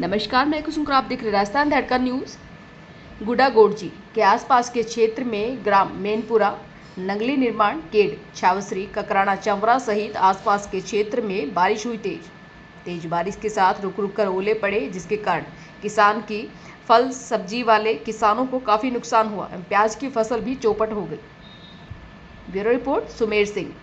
नमस्कार, मैं कुसुम और आप देख रहे राजस्थान धड़कन न्यूज़। गुडागोड़जी के आसपास के क्षेत्र में ग्राम मैनपुरा, नंगली निर्माण, केड, छावसरी, ककराना, चंवरा सहित आसपास के क्षेत्र में बारिश हुई। तेज बारिश के साथ रुक रुक कर ओले पड़े, जिसके कारण किसान की फल सब्जी वाले किसानों को काफ़ी नुकसान हुआ। प्याज की फसल भी चौपट हो गई। Bureau report Sumer Singh.